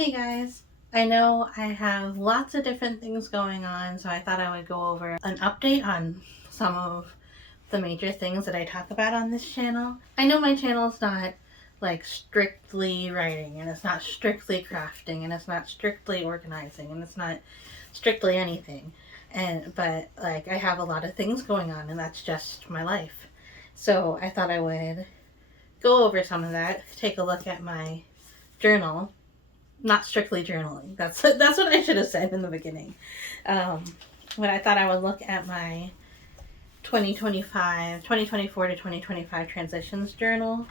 Hey guys, I know I have lots of different things going on, so I thought I would go over an update on some of the major things that I talk about on this channel. I know my channel's not like strictly writing, and it's not strictly crafting, and it's not strictly organizing, and it's not strictly anything. But like I have a lot of things going on, and that's just my life. So I thought I would go over some of that, take a look at my journal, not strictly journaling. That's what I should have said in the beginning. Um, but I thought I would look at my 2024 to 2025 transitions journal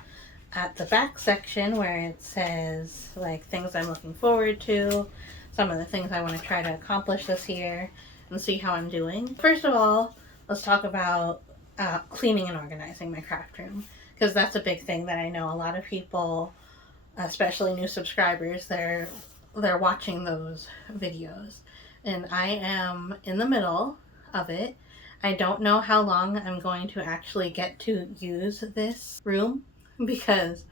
at the back section where it says like things I'm looking forward to, some of the things I want to try to accomplish this year, and see how I'm doing. First of all, let's talk about cleaning and organizing my craft room, because that's a big thing that I know a lot of people, especially new subscribers, they're watching those videos, and I am in the middle of it. I don't know how long I'm going to actually get to use this room because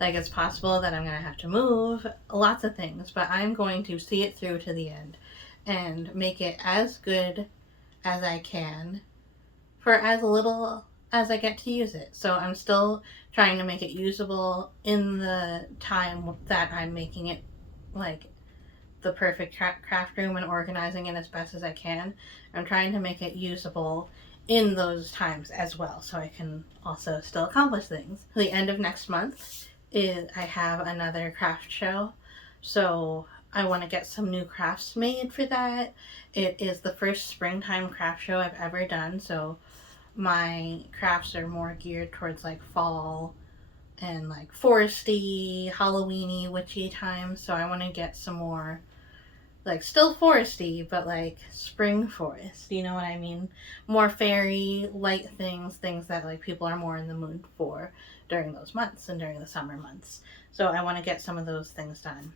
like it's possible that I'm going to have to move lots of things, but I'm going to see it through to the end and make it as good as I can for as little as I get to use it. So I'm still trying to make it usable in the time that I'm making it like the perfect craft room and organizing it as best as I can. I'm trying to make it usable in those times as well so I can also still accomplish things. The end of next month I have another craft show. So I want to get some new crafts made for that. It is the first springtime craft show I've ever done, so my crafts are more geared towards like fall and like foresty, Halloweeny, witchy times. So I want to get some more like still foresty, but like spring forest. You know what I mean? More fairy, light things, things that like people are more in the mood for during those months and during the summer months. So I want to get some of those things done.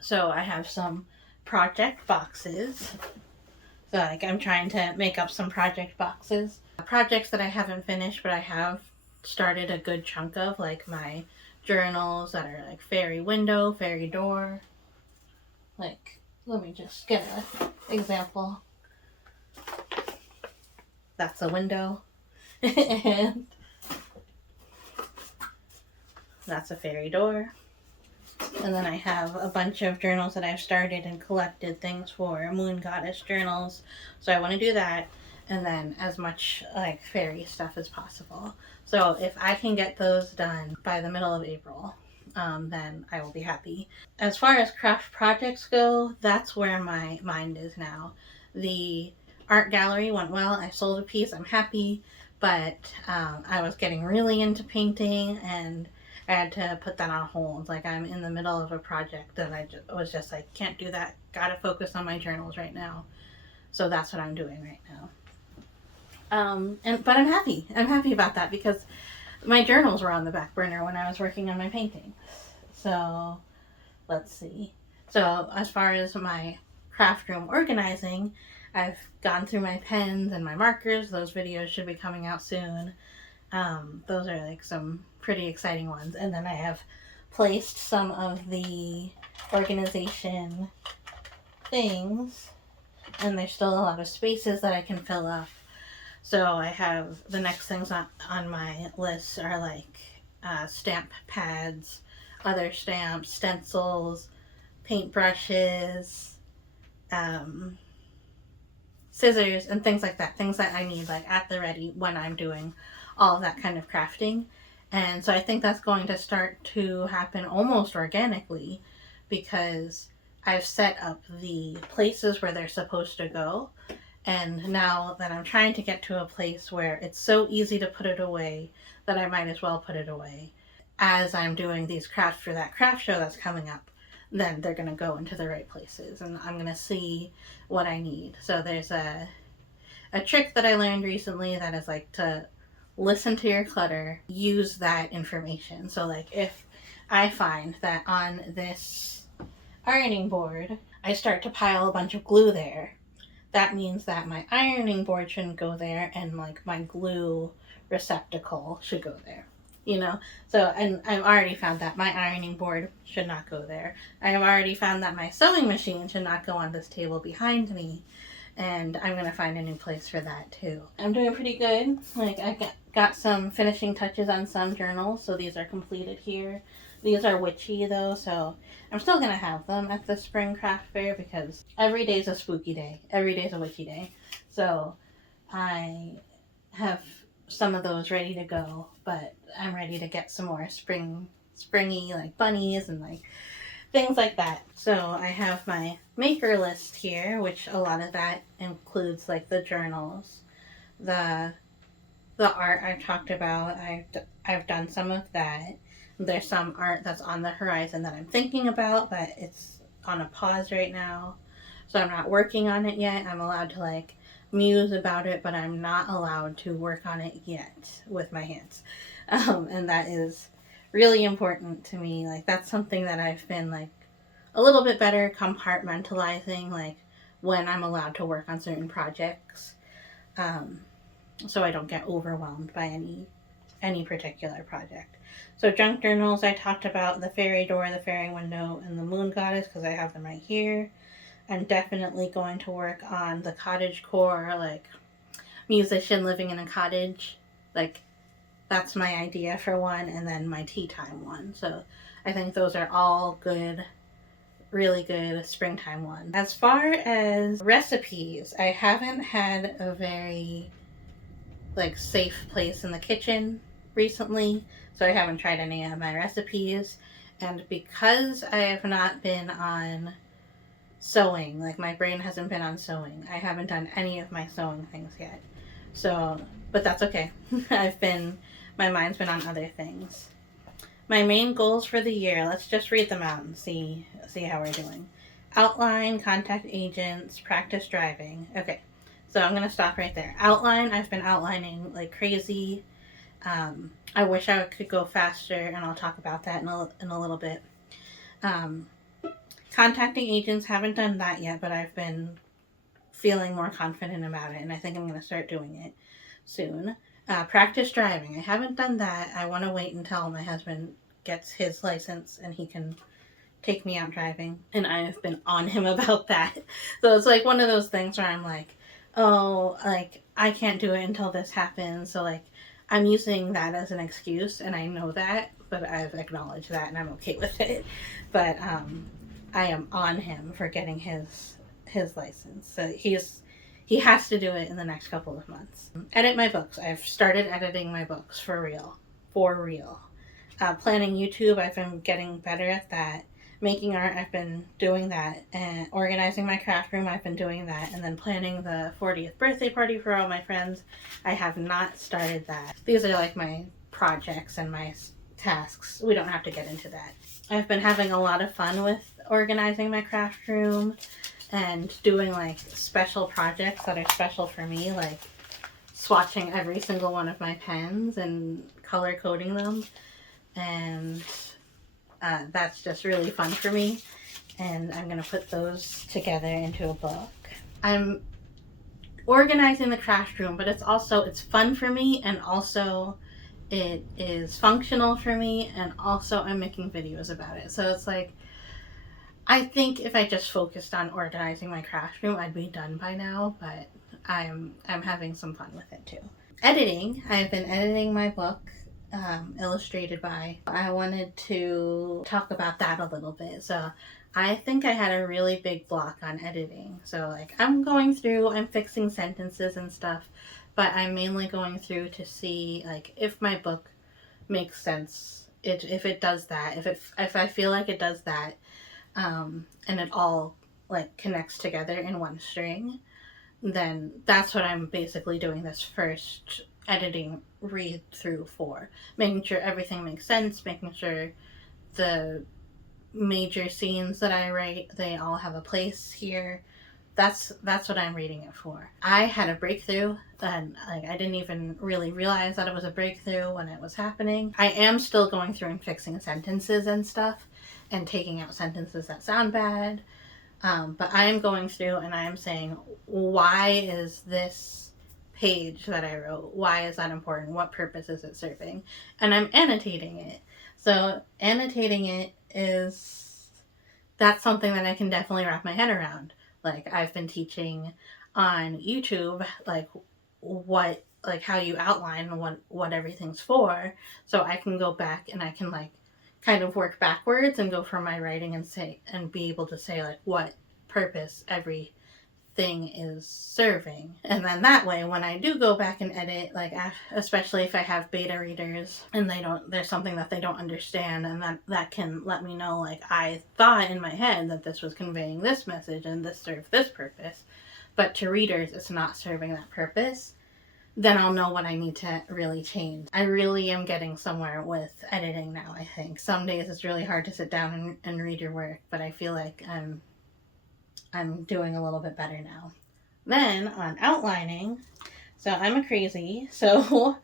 So I have some project boxes. So like I'm trying to make up some project boxes. Projects that I haven't finished, but I have started a good chunk of, like my journals that are like fairy window, fairy door. Like, let me just get an example. That's a window. And that's a fairy door. And then I have a bunch of journals that I've started and collected things for, moon goddess journals. So I want to do that. And then as much like fairy stuff as possible. So if I can get those done by the middle of April, then I will be happy. As far as craft projects go, that's where my mind is now. The art gallery went well. I sold a piece. I'm happy. But I was getting really into painting, and I had to put that on hold. Like I'm in the middle of a project that I was just like, can't do that. Gotta focus on my journals right now. So that's what I'm doing right now. But I'm happy. I'm happy about that because my journals were on the back burner when I was working on my painting. So let's see. So as far as my craft room organizing, I've gone through my pens and my markers. Those videos should be coming out soon. Those are like some pretty exciting ones. And then I have placed some of the organization things, and there's still a lot of spaces that I can fill up. So I have the next things on my list are like stamp pads, other stamps, stencils, paintbrushes, scissors, and things like that. Things that I need like at the ready when I'm doing all of that kind of crafting. And so I think that's going to start to happen almost organically because I've set up the places where they're supposed to go. And now that I'm trying to get to a place where it's so easy to put it away that I might as well put it away as I'm doing these crafts for that craft show that's coming up, then they're going to go into the right places and I'm going to see what I need. So there's a trick that I learned recently that is like to listen to your clutter, use that information. So like if I find that on this ironing board, I start to pile a bunch of glue there, that means that my ironing board shouldn't go there and like my glue receptacle should go there. you know. So, and I've already found that my ironing board should not go there. I have already found that my sewing machine should not go on this table behind me, and I'm gonna find a new place for that too. I'm doing pretty good. Like, I got some finishing touches on some journals, so these are completed here. These are witchy though, so I'm still gonna have them at the spring craft fair because every day is a spooky day. Every day is a witchy day. So I have some of those ready to go, but I'm ready to get some more springy like bunnies and like things like that. So I have my maker list here, which a lot of that includes like the journals, the art I talked about. I've done some of that. There's some art that's on the horizon that I'm thinking about, but it's on a pause right now. So I'm not working on it yet. I'm allowed to like muse about it, but I'm not allowed to work on it yet with my hands. And that is really important to me. Like, that's something that I've been like a little bit better compartmentalizing, like when I'm allowed to work on certain projects, um, so I don't get overwhelmed by any particular project. So junk journals, I talked about the fairy door, the fairy window, and the moon goddess because I have them right here. I'm definitely going to work on the cottage core, like musician living in a cottage. Like, that's my idea for one, and then my tea time one. So I think those are all good, really good springtime ones. As far as recipes, I haven't had a very like safe place in the kitchen recently, so I haven't tried any of my recipes. And because I have not been on sewing, like my brain hasn't been on sewing, I haven't done any of my sewing things yet. So, but that's okay. My mind's been on other things. My main goals for the year, let's just read them out and see how we're doing. Outline, contact agents, practice driving. Okay, so I'm going to stop right there. Outline, I've been outlining like crazy. I wish I could go faster, and I'll talk about that in a little bit. Contacting agents, haven't done that yet, but I've been feeling more confident about it, and I think I'm going to start doing it soon. Practice driving, I haven't done that. I want to wait until my husband gets his license and he can take me out driving, and I have been on him about that. So it's like one of those things where I'm like, oh, like I can't do it until this happens. So like I'm using that as an excuse, and I know that, but I've acknowledged that and I'm okay with it. But I am on him for getting his license. So he has to do it in the next couple of months. Edit my books. I've started editing my books for real. For real. Planning YouTube, I've been getting better at that. Making art, I've been doing that. And organizing my craft room, I've been doing that. And then planning the 40th birthday party for all my friends, I have not started that. These are like my projects and my tasks. We don't have to get into that. I've been having a lot of fun with organizing my craft room and doing like special projects that are special for me, like swatching every single one of my pens and color coding them. And that's just really fun for me. And I'm going to put those together into a book. I'm organizing the craft room, but it's fun for me, and also it is functional for me, and also I'm making videos about it. So it's like, I think if I just focused on organizing my craft room, I'd be done by now, but I'm having some fun with it too. Editing, I've been editing my book, Illustrated by. I wanted to talk about that a little bit. So I think I had a really big block on editing. So like I'm fixing sentences and stuff, but I'm mainly going through to see like if my book makes sense. If it does that, if I feel like it does that, and it all like connects together in one string, then that's what I'm basically doing this first editing read through for. Making sure everything makes sense, making sure the major scenes that I write, they all have a place here. That's what I'm reading it for. I had a breakthrough, and like I didn't even really realize that it was a breakthrough when it was happening. I am still going through and fixing sentences and stuff, and taking out sentences that sound bad. But I am going through and I am saying, why is this page that I wrote. Why is that important? What purpose is it serving? And I'm annotating it. So annotating it that's something that I can definitely wrap my head around. Like, I've been teaching on YouTube, like how you outline what everything's for. So I can go back and I can like kind of work backwards and go from my writing and be able to say like what purpose everything is serving. And then that way, when I do go back and edit, like especially if I have beta readers and there's something that they don't understand, and that can let me know, like, I thought in my head that this was conveying this message and this served this purpose, but to readers it's not serving that purpose, then I'll know what I need to really change. I really am getting somewhere with editing now, I think. Some days it's really hard to sit down and read your work, but I feel like I'm doing a little bit better now. Then on outlining, so I'm a crazy, so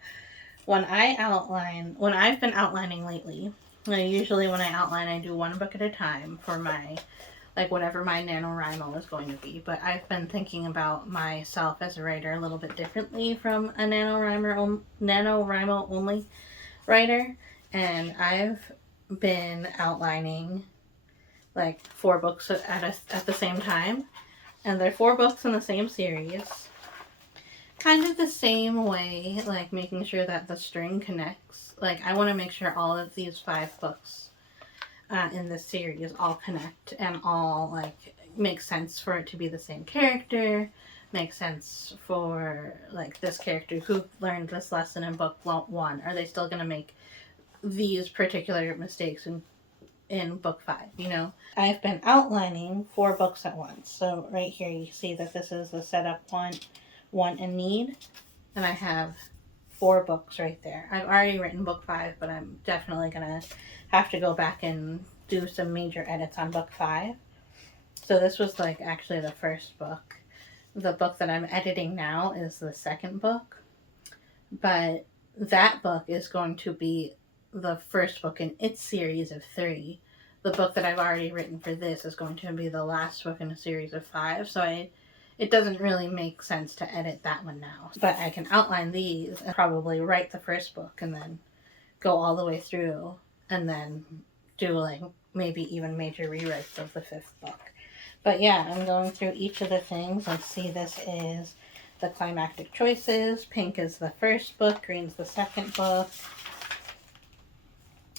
when I've been outlining lately, usually when I outline I do one book at a time for my, like, whatever my NaNoWriMo is going to be. But I've been thinking about myself as a writer a little bit differently from a NaNoWriMo only writer. And I've been outlining like 4 books at the same time. And they're 4 books in the same series. Kind of the same way, like making sure that the string connects. Like, I want to make sure all of these 5 books in this series all connect and all like make sense for it to be the same character, make sense for like this character who learned this lesson in book 1. Are they still going to make these particular mistakes in book 5, you know? I've been outlining 4 books at once. So right here you see that this is the setup want and need, and I have 4 books right there. I've already written book 5, but I'm definitely gonna have to go back and do some major edits on book 5. So this was like actually the first book. The book that I'm editing now is the second book, but that book is going to be the first book in its series of 3. The book that I've already written for this is going to be the last book in a series of 5, so it doesn't really make sense to edit that one now. But I can outline these and probably write the first book and then go all the way through and then do like maybe even major rewrites of the 5th book. But yeah, I'm going through each of the things. Let's see, this is the Climactic Choices. Pink is the first book, green's the second book,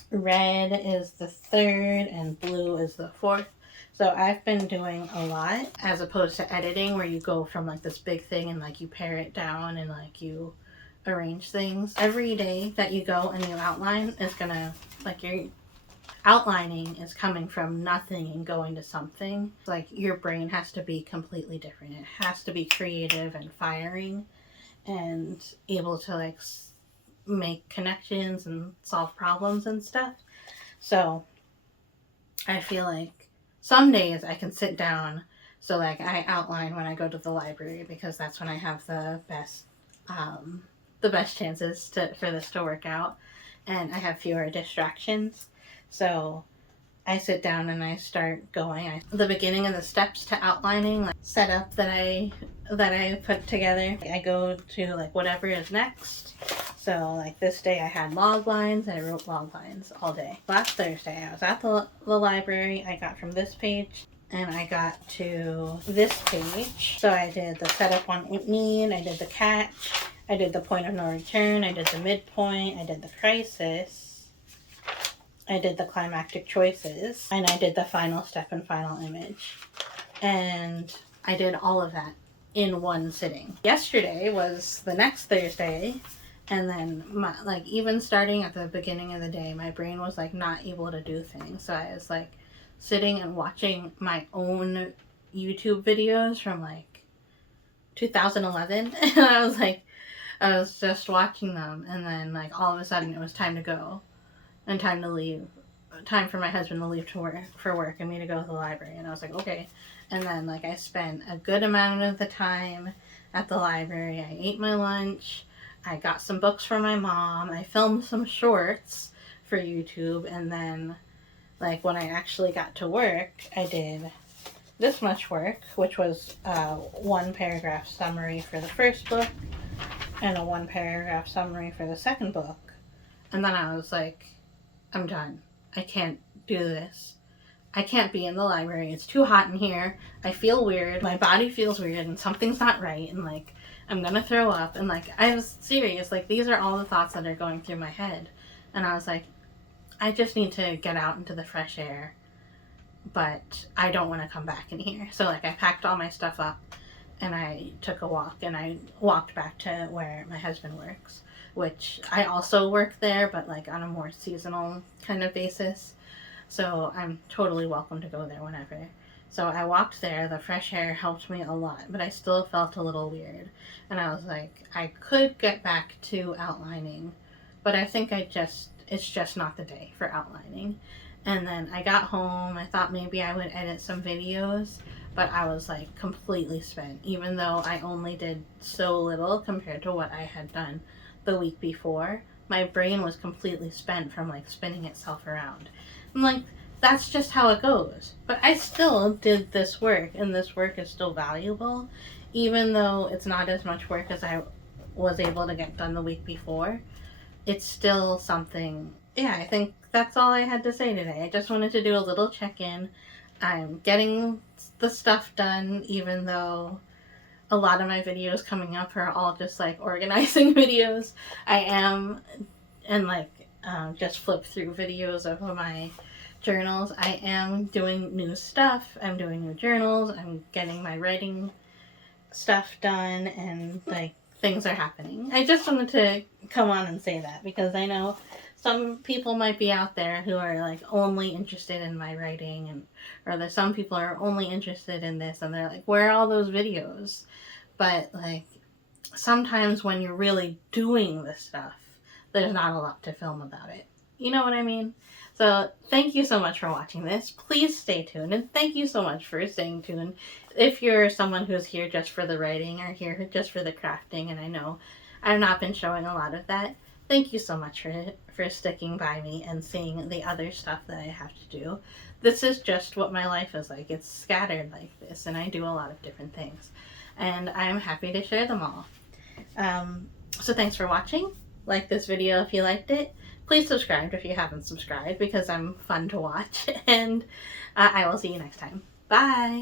red is the 3rd, and blue is the 4th. So I've been doing a lot as opposed to editing where you go from like this big thing and like you pare it down and like you arrange things. Every day that you go and you outline is gonna, like, your outlining is coming from nothing and going to something. Like, your brain has to be completely different. It has to be creative and firing and able to like make connections and solve problems and stuff. So I feel like some days I can sit down, so like I outline when I go to the library because that's when I have the best chances for this to work out, and I have fewer distractions. So I sit down and I start going. The beginning of the steps to outlining, like setup that I put together, I go to like whatever is next. So like this day I had log lines and I wrote log lines all day. Last Thursday I was at the library. I got from this page and I got to this page. So I did the setup want need, I did the catch, I did the point of no return, I did the midpoint, I did the crisis, I did the climactic choices, and I did the final step and final image. And I did all of that in one sitting. Yesterday was the next Thursday, and then even starting at the beginning of the day, my brain was like not able to do things. So I was like sitting and watching my own YouTube videos from like 2011, and I was just watching them, and then like all of a sudden it was time to go and time to leave, time for my husband to leave for work and me to go to the library. And I was like, okay. And then like I spent a good amount of the time at the library. I ate my lunch, I got some books for my mom, I filmed some shorts for YouTube, and then like when I actually got to work, I did this much work, which was 1 paragraph summary for the first book, and a 1-paragraph summary for the second book. And then I was like, I'm done. I can't do this. I can't be in the library. It's too hot in here. I feel weird. My body feels weird and something's not right. And like, I'm gonna throw up. And like, I was serious. Like, these are all the thoughts that are going through my head. And I was like, I just need to get out into the fresh air. But I don't want to come back in here. So like, I packed all my stuff up and I took a walk. And I walked back to where my husband works, which I also work there, but like on a more seasonal kind of basis. So I'm totally welcome to go there whenever. So I walked there. The fresh air helped me a lot, but I still felt a little weird. And I was like, I could get back to outlining, but I think it's just not the day for outlining. And then I got home. I thought maybe I would edit some videos, but I was like completely spent, even though I only did so little compared to what I had done the week before. My brain was completely spent from like spinning itself around. I'm like, that's just how it goes. But I still did this work, and this work is still valuable, even though it's not as much work as I was able to get done the week before. It's still something. Yeah, I think that's all I had to say today. I just wanted to do a little check-in. I'm getting the stuff done, even though a lot of my videos coming up are all just like organizing videos. I am, and like, just flip through videos of my journals. I am doing new stuff. I'm doing new journals. I'm getting my writing stuff done, and like, things are happening. I just wanted to come on and say that because I know some people might be out there who are like only interested in my writing, and or there's some people are only interested in this, and they're like, where are all those videos? But like, sometimes when you're really doing this stuff, there's not a lot to film about it. You know what I mean? So thank you so much for watching this. Please stay tuned, and thank you so much for staying tuned. If you're someone who's here just for the writing or here just for the crafting, and I know I've not been showing a lot of that, thank you so much for sticking by me and seeing the other stuff that I have to do. This is just what my life is like. It's scattered like this, and I do a lot of different things, and I'm happy to share them all. So thanks for watching. Like this video if you liked it. Please subscribe if you haven't subscribed, because I'm fun to watch. And I will see you next time. Bye!